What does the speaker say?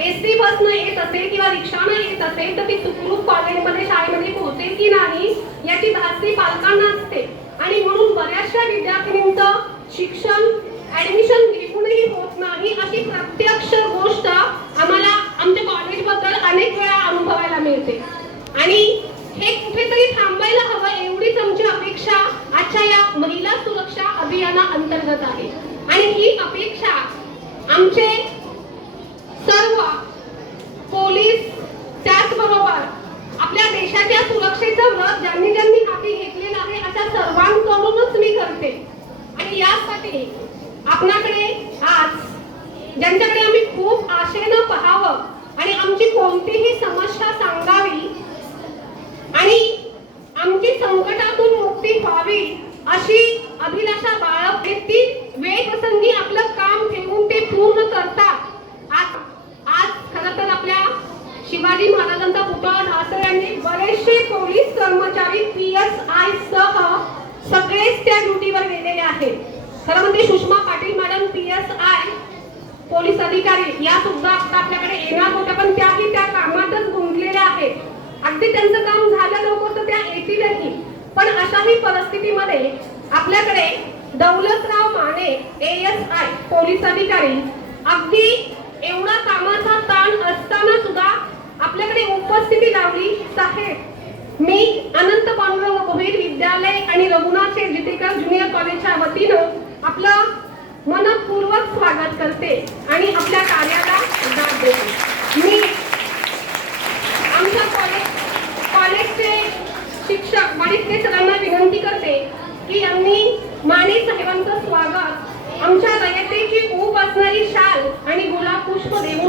ST बसनं येत असेल किंवा रिक्षानं येत असेल तर ती सुखरूप कॉलेजमध्ये शाळेमध्ये पोहोचेल की नाही याची धास्ती पालकांना असते आणि म्हणून बऱ्याचशा विद्यार्थिनींचं शिक्षण ऍडमिशन घेऊनही होत नाही अशी प्रत्यक्ष गोष्ट आम्हाला आमच्या कॉलेजबद्दल अनेक वेळा अनुभवायला मिळते आणि हे कुठेतरी थांबायला हवं एवढीच आमची अपेक्षा आजच्या या महिला सुरक्षा अभियाना अंतर्गत आहे आणि ही अपेक्षा आमचे सर्व पोलीस त्याचबरोबर आपल्या देशाच्या सुरक्षेचं व्रत ज्यांनी ज्यांनी हाती घेतलेलं आहे अशा सर्वांकडूनच मी करते आणि यासाठी आपल्याकडे आज ज्यांच्याकडे आम्ही खूप आशेनं पाहावं आणि आमची कोणतीही समस्या सांगावी आणि आमची संकटातून मुक्ती व्हावी अशी अभिलाषा बाळगते ती वेळप्रसंगी आपलं काम ठेवून ते पूर्ण करतात. आज खरं तर आपल्या शिवाजी महाराजांचा पुतळा ढासळ्यांनी बरेचसे पोलीस कर्मचारी PSI सह सगळेच त्या ड्युटीवर गेलेले आहेत. खरं म्हणजे Sushma Patil madam PSI police अधिकारी या सुद्धा आपल्याकडे येणार होत्या पण त्याही त्या कामातच गुंतलेल्या आहेत. अगदी त्यांचं काम झालं लवकर तर त्या येतीलही पण अशाही परिस्थितीमध्ये आपल्याकडे दौलतराव माने ASI पोलीस अधिकारी अगदी एवढा कामाचा ताण असताना सुद्धा आपल्याकडे उपस्थिती लावली. साहेब मी अनंत पांडुरंग भोईर विद्यालय आणि रघुनाथ शेठजीतेकर ज्युनियर कॉलेजच्या वतीनं आपलं मनपूर्वक स्वागत करते आणि आपल्या कार्याला